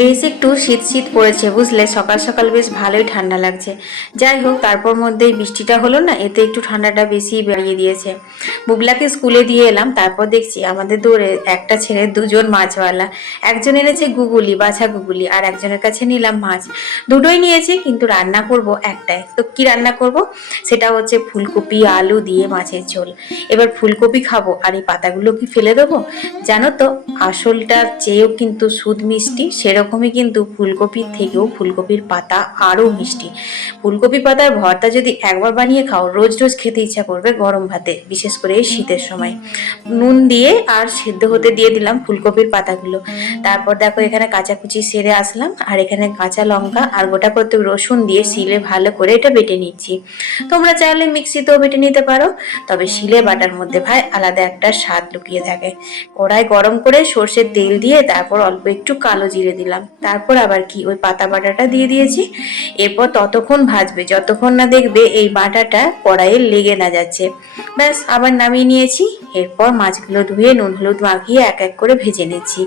বেশ একটু শীত শীত পড়েছে বুঝলে, সকাল সকাল বেশ ভালোই ঠান্ডা লাগছে। যাই হোক, তারপর মধ্যেই বৃষ্টিটা হলো না, এতে একটু ঠান্ডাটা বেশি বাড়িয়ে দিয়েছে। বুবলাকে স্কুলে দিয়ে এলাম, তারপর দেখছি আমাদের দৌড়ে একটা ছেড়ে দুজন মাছওয়ালা। একজন এনেছে গুগুলি, বাছা গুগুলি, আর একজনের কাছে নিলাম মাছ। দুটোই নিয়েছি, কিন্তু রান্না করব একটাই। তো কি রান্না করব? সেটা হচ্ছে ফুলকপি আলু দিয়ে মাছের ঝোল। এবার ফুলকপি খাবো আর এই পাতাগুলো কি ফেলে দেবো? জানো তো, আসলটার চেয়েও কিন্তু সুদ মিষ্টি, সেরকমই কিন্তু ফুলকপির থেকেও ফুলকপির পাতা আরও মিষ্টি। ফুলকপি পাতার ভর্তা যদি একবার বানিয়ে খাও, রোজ রোজ খেতে ইচ্ছা করবে গরম ভাতে, বিশেষ করে এই শীতের সময়। নুন দিয়ে আর সেদ্ধ হতে দিয়ে দিলাম ফুলকপির পাতাগুলো। তারপর দেখো এখানে কাঁচাকুচি সেরে আসলাম, আর এখানে কাঁচা লঙ্কা আর গোটা কতক রসুন দিয়ে শিলে ভালো করে এটা বেটে নিচ্ছি। তোমরা চাইলে মিক্সিতেও বেটে নিতে পারো, তবে শিলে বাটার মধ্যে ভাই আলাদা একটা স্বাদ লুকিয়ে থাকে। কড়াই গরম করে সর্ষের তেল দিয়ে তারপর অল্প একটু কালো জিরে দিলাম, তারপর আবার কি ওই পাতা বাটাটা দিয়ে দিয়েছি। এরপর ততক্ষণ ভাজবে যতক্ষণ না দেখবে এই বাটাটা কড়াইয়ে লেগে না যাচ্ছে। ব্যাস, আবার নামিয়ে নিয়েছি। এরপর মাছগুলো ধুয়ে নুন হলুদ মাখিয়ে এক এক করে ভেজে নিচ্ছি।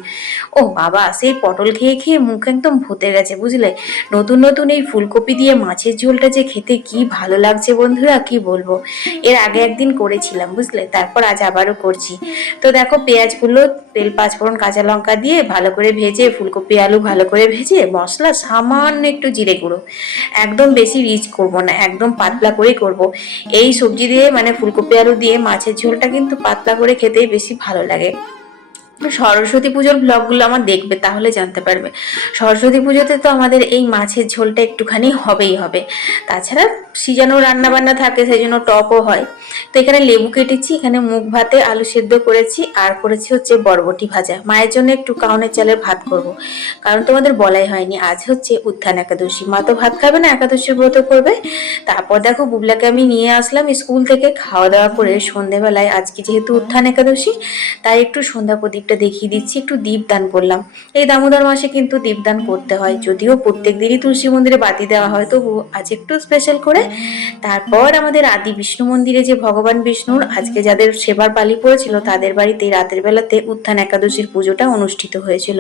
ও বাবা, সেই পটল খেয়ে খেয়ে মুখ একদম ভুতে গেছে বুঝলে। নতুন নতুন এই ফুলকপি দিয়ে মাছের ঝোলটা যে খেতে কি ভালো লাগছে বন্ধুরা, কি বলবো। এর আগে একদিন করেছিলাম বুঝলে, তারপর আজ আবারও করছি। তো দেখো পেঁয়াজগুলো তেল পাঁচফোড়ন কাঁচা লঙ্কা দিয়ে ভালো করে ভেজে, ফুলকপি আলু ভালো করে ভেজে, মশলা সামান্য একটু জিরে গুঁড়ো, একদম বেশি রিচ করব না, একদম পাতলা করেই করব। এই সবজি দিয়ে মানে ফুলকপি আলু দিয়ে মাছের ঝোলটা কিন্তু পাতলা করে খেতেই বেশি ভালো লাগে। সরস্বতী পুজোর ব্লগগুলো আমার দেখবে, তাহলে জানতে পারবে। সরস্বতী পুজোতে তো আমাদের এই মাছের ঝোলটা একটুখানি হবেই হবে। তাছাড়া সিজানো রান্না বান্না থাকে, সেই জন্য টকও হয়। তো এখানে লেবু কেটেছি, এখানে মুগ ভাতে আলু সেদ্ধ করেছি, আর করেছি হচ্ছে বরবটি ভাজা। মায়ের জন্য একটু কাউনের চালের ভাত করব, কারণ তোমাদের বলাই হয়নি আজ হচ্ছে উত্থান একাদশী। মা তো ভাত খাবে না, একাদশীর ব্রত করবে। তারপর দেখো বুবলাকে আমি নিয়ে আসলাম স্কুল থেকে, খাওয়া দাওয়া করে সন্ধেবেলায় আজকে যেহেতু উত্থান একাদশী, তাই একটু সন্ধ্যা প্রদীপটা দেখিয়ে দিচ্ছি, একটু দীপদান করলাম। এই দামোদর মাসে কিন্তু দীপদান করতে হয়, যদিও প্রত্যেক দিনই তুলসী মন্দিরে বাতি দেওয়া হয়, তবু আজ একটু স্পেশাল করে। তারপর আমাদের আদি বিষ্ণু মন্দিরে যে ভগবান বিষ্ণুর আজকে যাদের সেবার পালি পড়েছিল, তাদের বাড়িতে রাতের বেলাতে উত্থান একাদশীর পুজোটা অনুষ্ঠিত হয়েছিল।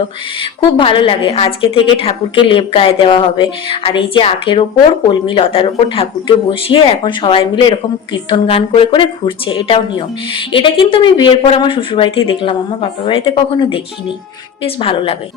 খুব ভালো লাগে। আজকে থেকে ঠাকুরকে লেপ গায়ে দেওয়া হবে, আর এই যে আখের ওপর কলমি লতার ওপর ঠাকুরকে বসিয়ে এখন সবাই মিলে এরকম কীর্তন গান করে করে ঘুরছে, এটাও নিয়ম। এটা কিন্তু আমি বিয়ের পর আমার শ্বশুর বাড়িতেই দেখলাম, আমার বাপের বাড়িতে কখনো দেখিনি। বেশ ভালো লাগে।